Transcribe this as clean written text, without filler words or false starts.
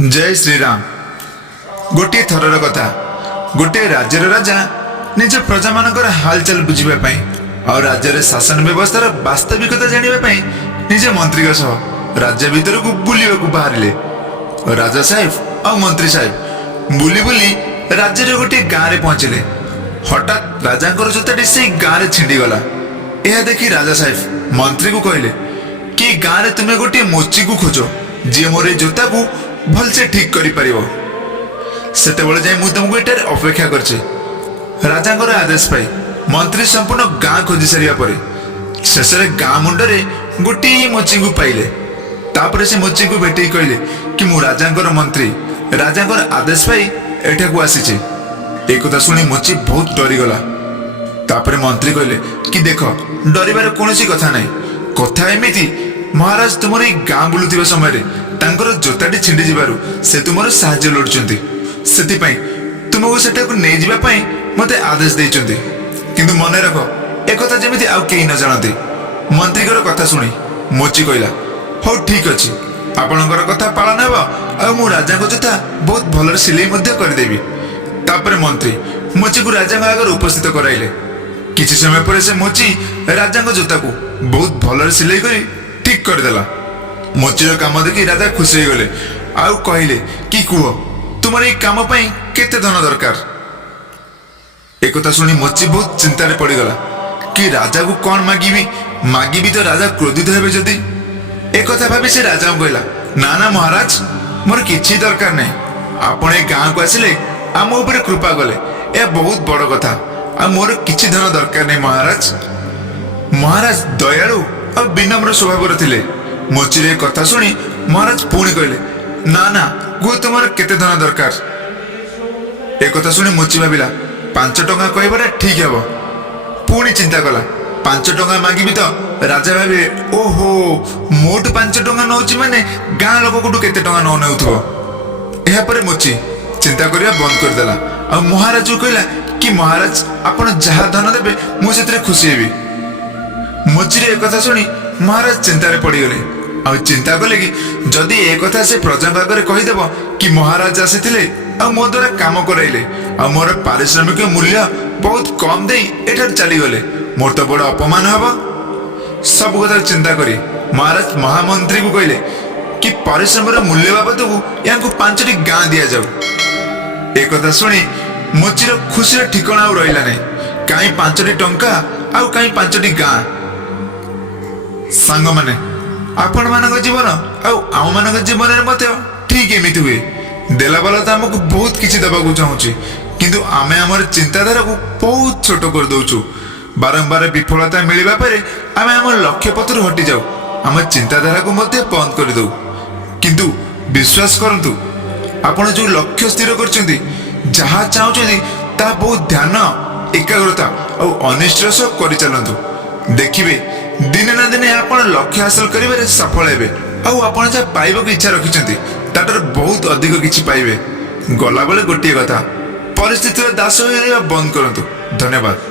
जय श्रीराम। गोटे थरर कथा गोटे राज्यर राजा निज प्रजा मानकर हालचाल बुझापी और राज्य शासन व्यवस्थार वास्तविकता जानापी निज मंत्री राज्य भीतर को बुलवाक बाहर राजा साहेब और मंत्री साहेब बुली बुली राज्य गोटे गाँव में पहुंचले। हठात राजा जोताटी से गाँव में छिंडीगला। यह देखी राजा साहेब मंत्री को कहले कि गाँव में तुम्हें गोटे मोची को खोज जी मोर जोता को भलसे ठीक करि परिबो। सेतेबेले जाय मु तुमको एटार अपेक्षा करछे। राजांकर आदेश पाई मंत्री संपूर्ण गाँ खोजी सारिया परे शेष गाँ मुंडरे गोटे मोची को पाइले। तापर से मोची को भेटी कहले कि मु राजांकर मंत्री राजांकर आदेश पाई एठा को आसीचे। एक कथा सुनी मोची बहुत डरीगला। तापर मंत्री कहले कि देख डरिबार कोनोसी कथा नहीं। कथा एमिति महाराज तुमर ए गाँ बुलुथिबा समय तांकर जोताटी छिंडी जिबारु से तुमर साहाय्य लोडुचंती। सेतिपई तुमको सेटा को नै जिबा पई मते आदेश दैचंती। किंतु मने रख ए कथा जेमिति आउ केही न जानते। मंत्रीकर कथा सुनी मोची कहला हो ठीक अछि आपणकर कथा पालन हेबो आ मु राजा को जोता बहुत भलर सिलाई मध्ये कर देबी। तापर मंत्री मोची को राजा आगर उपस्थित कराइले। किछि समय पर से मोची राजा को जोता को बहुत भलर सिलाई करी ठीक कर देला। मोचीर काम देखि राजा खुशी हो गले आउ कहले कि कुह तुमर ए काम पई केते धन दरकार। एक कथा सुनी मोची बहुत चिंता रे पड़ी गला कि राजा को कौन मागिबी तो राजा क्रोधित हेबे जदी। एक कथा भाबी से राजा को कहला ना ना महाराज मोर किछि दरकार नहीं। आपण ए गाँ को आसिले आम ऊपर कृपा गले ए बहुत बड़ कथा आ मोर किछि धन दरकार नहीं महाराज। महाराज दयालु और विनम्र स्वभाव थिले। मोची रे कथा सुनी महाराज पुणी कहले ना ना गो तुमर केते धन दरकार। एक कथा सुनी मोची भाविला 5 टंका कहबार ठीक हेबो। पुणी चिंता कला 5 टंका मागिबी तो राजा भाबे ओहो मोट 5 टंका नौची माने गाँ लोक कोटू केते टंका न नेउथबो। एहा परे मोची चिंता करिया बंद कर देला आ महाराज को कहला कि महाराज आपण जहा धन देबे मु सेतरे खुशी हेबी। मोची रे कथा सुनी महाराज चिंता रे पड़ी गले आ चिंता कले कि जदि ए कथा से प्रजा आगे कहीदेव कि महाराज आसीथिले आ मो द्वारा काम कराइले आ मोर पारिश्रमिक मूल्य बहुत कम दे एठार चली गले मोर तो बड़ अपमान हबो। सब कथा चिंता करी महाराज महामंत्री को कहले कि पारिश्रमिक मूल्य बाबद को या 5टी गाँ दिया जाऊ। एक कथा सुनी मोचीर खुशी ठिकाना आ रहिला नहीं। कहीं 5टी टंका आ कहीं 5टी गाँ। सांग माने आपण मानक जीवन आम मानक जीवन ठीक एमती हुए देला बाला तो आमको बहुत किसी दबाक चाहूँ किंतु आमे आमर चिंताधारा को बहुत छोट कर दौचु। बारंबार विफलता मिलवा पर आमे आम लक्ष्य पथर हटि जाऊ आम चिंताधारा को बंद कर दऊ। किंतु विश्वास करंतु आपण जो लक्ष्य स्थिर करछंती जहाँ चाहूँ ता बहुत ध्यान एकाग्रता और अनिष्ट सह कर चलतु। देखिए दिने ना दिने आपण लक्ष्य हासिल करिबारे सफल हेबे आ आपण जा पाइबा को इच्छा रखिचंती ताटर बहुत अधिक किछि पाइबे। गला बेले गोटिए कथा परिस्थिति दास होइबा बंद करंतु। धन्यवाद।